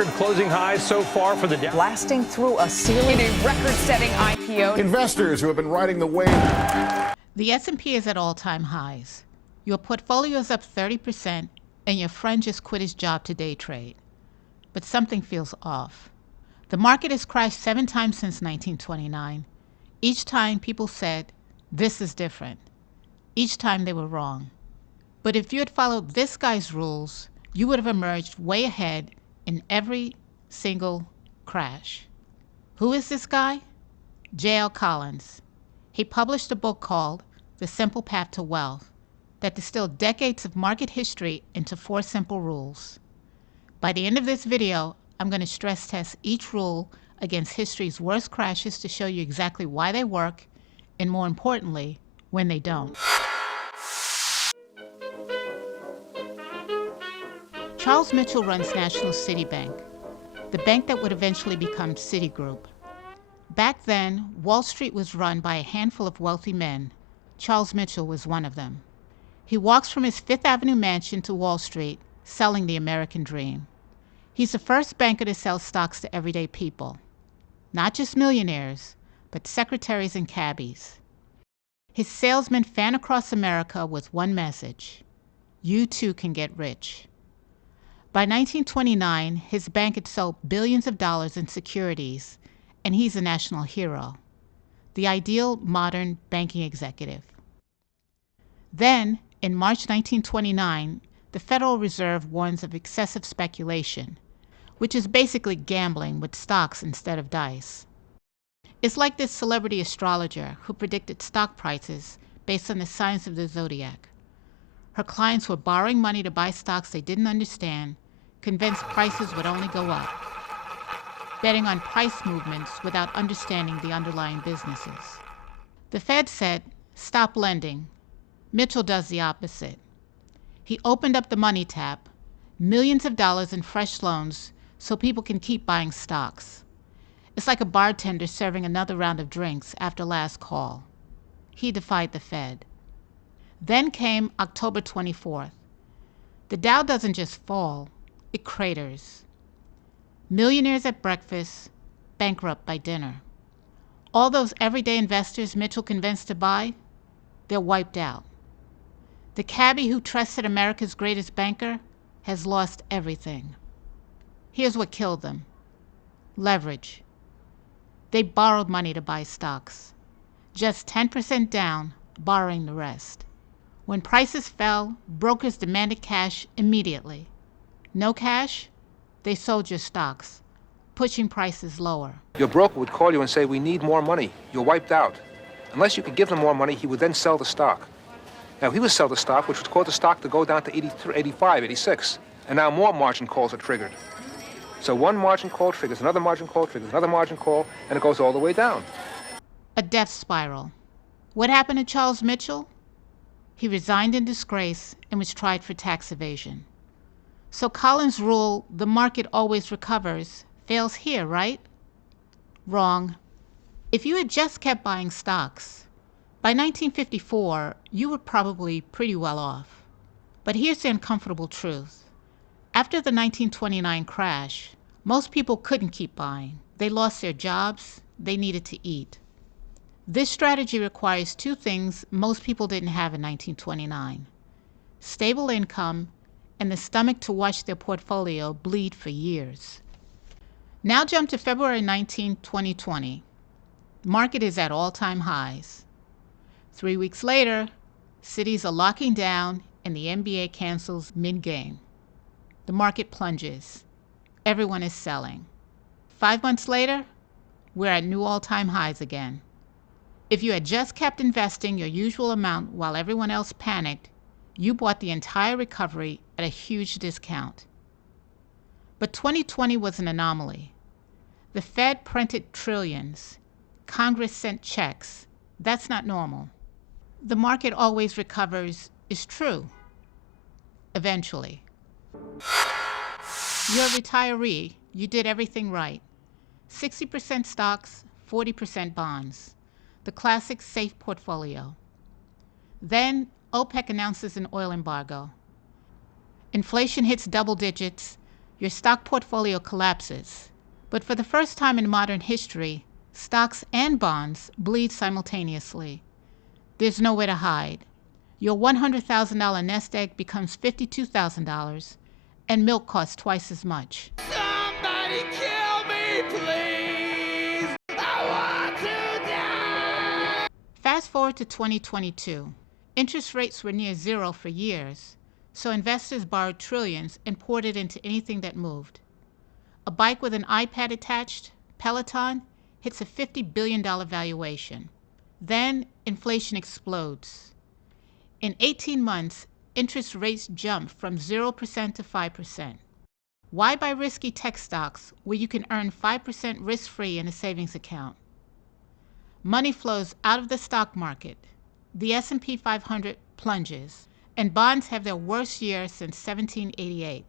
record closing highs so far for the Dow. Blasting through a ceiling. In a record-setting IPO. Investors who have been riding the wave. The S&P is at all-time highs. Your portfolio is up 30%, and your friend just quit his job to day trade. But something feels off. The market has crashed 7 times since 1929. Each time people said, this is different. Each time they were wrong. But if you had followed this guy's rules, you would have emerged way ahead in every single crash. Who is this guy? J.L. Collins. He published a book called The Simple Path to Wealth that distilled decades of market history into 4 simple rules. By the end of this video, I'm going to stress test each rule against history's worst crashes to show you exactly why they work, and more importantly, when they don't. Charles Mitchell runs National City Bank, the bank that would eventually become Citigroup. Back then, Wall Street was run by a handful of wealthy men. Charles Mitchell was one of them. He walks from his Fifth Avenue mansion to Wall Street, selling the American dream. He's the first banker to sell stocks to everyday people. Not just millionaires, but secretaries and cabbies. His salesmen fan across America with one message: you too can get rich. By 1929, his bank had sold billions of dollars in securities, and he's a national hero, the ideal modern banking executive. Then, in March 1929, the Federal Reserve warns of excessive speculation, which is basically gambling with stocks instead of dice. It's like this celebrity astrologer who predicted stock prices based on the signs of the zodiac. Her clients were borrowing money to buy stocks they didn't understand, convinced prices would only go up, betting on price movements without understanding the underlying businesses. The Fed said, stop lending. Mitchell does the opposite. He opened up the money tap, millions of dollars in fresh loans so people can keep buying stocks. It's like a bartender serving another round of drinks after last call. He defied the Fed. Then came October 24th. The Dow doesn't just fall, it craters. Millionaires at breakfast, bankrupt by dinner. All those everyday investors Mitchell convinced to buy, they're wiped out. The cabbie who trusted America's greatest banker has lost everything. Here's what killed them: leverage. They borrowed money to buy stocks, just 10% down, borrowing the rest. When prices fell, brokers demanded cash immediately. No cash? They sold your stocks, pushing prices lower. Your broker would call you and say, we need more money. You're wiped out. Unless you could give them more money, he would then sell the stock. Now, he would sell the stock, which would cause the stock to go down to 83, 85, 86. And now more margin calls are triggered. So one margin call triggers another margin call, triggers another margin call, and it goes all the way down. A death spiral. What happened to Charles Mitchell? He resigned in disgrace and was tried for tax evasion. So Collins' rule, the market always recovers, fails here, right? Wrong. If you had just kept buying stocks, by 1954, you were probably pretty well off. But here's the uncomfortable truth. After the 1929 crash, most people couldn't keep buying. They lost their jobs, they needed to eat. This strategy requires 2 things most people didn't have in 1929: stable income and the stomach to watch their portfolio bleed for years. Now jump to February 19, 2020. Market is at all-time highs. 3 weeks later, cities are locking down and the NBA cancels mid-game. The market plunges. Everyone is selling. 5 months later, we're at new all-time highs again. If you had just kept investing your usual amount while everyone else panicked, you bought the entire recovery at a huge discount. But 2020 was an anomaly. The Fed printed trillions. Congress sent checks. That's not normal. The market always recovers is true. Eventually. You're a retiree. You did everything right. 60% stocks, 40% bonds. The classic safe portfolio. Then OPEC announces an oil embargo. Inflation hits double digits. Your stock portfolio collapses. But for the first time in modern history, stocks and bonds bleed simultaneously. There's nowhere to hide. Your $100,000 nest egg becomes $52,000, and milk costs twice as much. Somebody kill me, please! I want to die! Fast forward to 2022. Interest rates were near zero for years, so investors borrowed trillions and poured it into anything that moved. A bike with an iPad attached, Peloton, hits a $50 billion valuation. Then inflation explodes. In 18 months, interest rates jump from 0% to 5%. Why buy risky tech stocks where you can earn 5% risk-free in a savings account? Money flows out of the stock market. The S&P 500 plunges, and bonds have their worst year since 1788.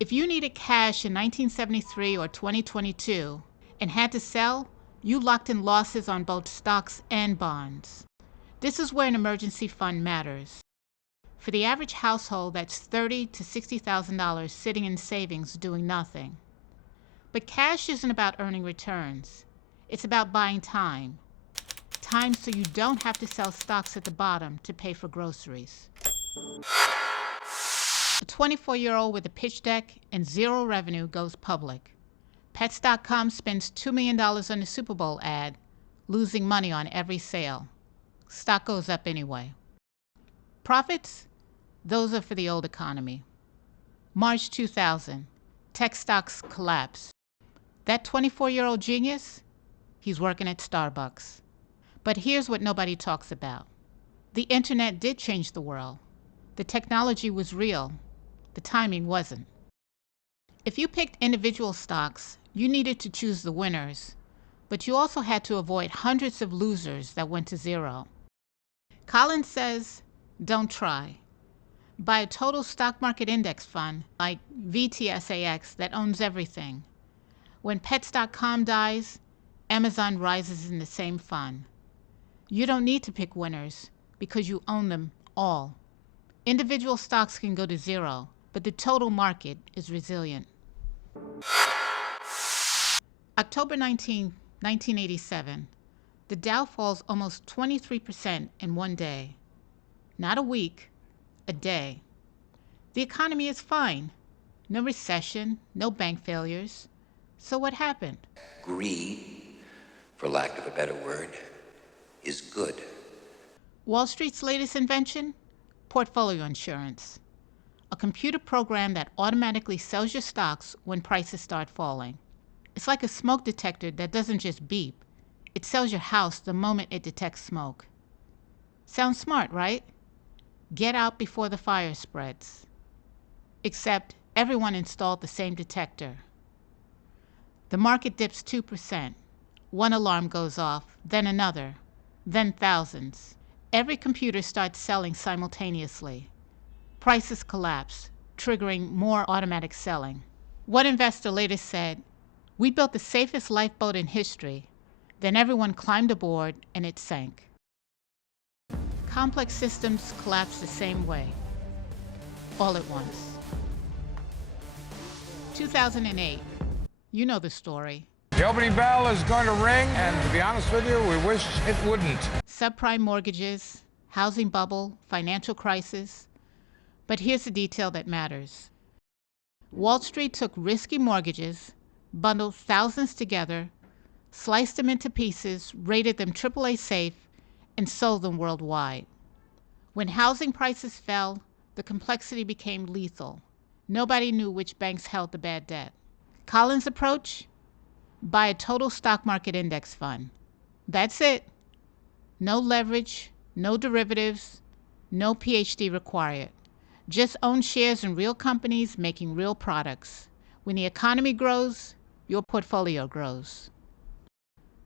If you needed cash in 1973 or 2022 and had to sell, you locked in losses on both stocks and bonds. This is where an emergency fund matters. For the average household, that's $30,000 to $60,000 sitting in savings doing nothing. But cash isn't about earning returns. It's about buying time. Time so you don't have to sell stocks at the bottom to pay for groceries. A 24-year-old with a pitch deck and zero revenue goes public. Pets.com spends $2 million on a Super Bowl ad, losing money on every sale. Stock goes up anyway. Profits? Those are for the old economy. March 2000, tech stocks collapse. That 24-year-old genius? He's working at Starbucks. But here's what nobody talks about. The internet did change the world. The technology was real. The timing wasn't. If you picked individual stocks, you needed to choose the winners, but you also had to avoid hundreds of losers that went to zero. Collins says, don't try. Buy a total stock market index fund like VTSAX that owns everything. When Pets.com dies, Amazon rises in the same fund. You don't need to pick winners because you own them all. Individual stocks can go to zero, but the total market is resilient. October 19, 1987, the Dow falls almost 23% in one day. Not a week, a day. The economy is fine. No recession, no bank failures. So what happened? Greed, for lack of a better word, is good. Wall Street's latest invention? Portfolio insurance. A computer program that automatically sells your stocks when prices start falling. It's like a smoke detector that doesn't just beep. It sells your house the moment it detects smoke. Sounds smart, right? Get out before the fire spreads. Except everyone installed the same detector. The market dips 2%. One alarm goes off, then another, then thousands. Every computer starts selling simultaneously. Prices collapse, triggering more automatic selling. One investor later said, "We built the safest lifeboat in history. Then everyone climbed aboard and it sank." Complex systems collapse the same way, all at once. 2008. You know the story. The opening bell is going to ring, and to be honest with you, we wish it wouldn't. Subprime mortgages, housing bubble, financial crisis. But here's the detail that matters. Wall Street took risky mortgages, bundled thousands together, sliced them into pieces, rated them AAA safe, and sold them worldwide. When housing prices fell, the complexity became lethal. Nobody knew which banks held the bad debt. Collins' approach? Buy a total stock market index fund. That's it. No leverage, no derivatives, no PhD required. Just own shares in real companies making real products. When the economy grows, your portfolio grows.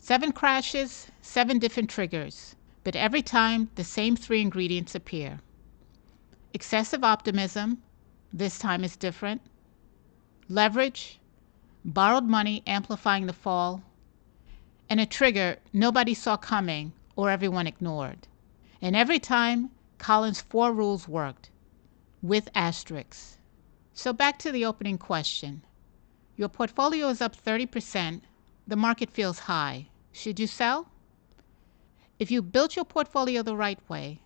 7 crashes, 7 different triggers, but every time the same 3 ingredients appear. Excessive optimism, this time is different. Leverage, borrowed money amplifying the fall, and a trigger nobody saw coming or everyone ignored. And every time, Collins' 4 rules worked, with asterisks. So back to the opening question. Your portfolio is up 30%. The market feels high. Should you sell? If you built your portfolio the right way,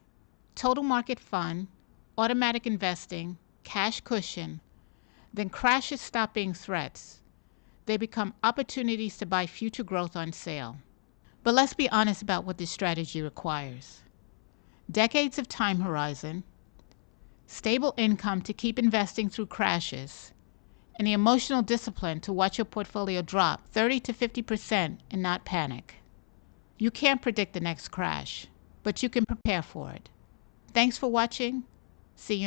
total market fund, automatic investing, cash cushion, then crashes stop being threats. They become opportunities to buy future growth on sale. But let's be honest about what this strategy requires. Decades of time horizon, stable income to keep investing through crashes, and the emotional discipline to watch your portfolio drop 30 to 50% and not panic. You can't predict the next crash, but you can prepare for it. Thanks for watching. See you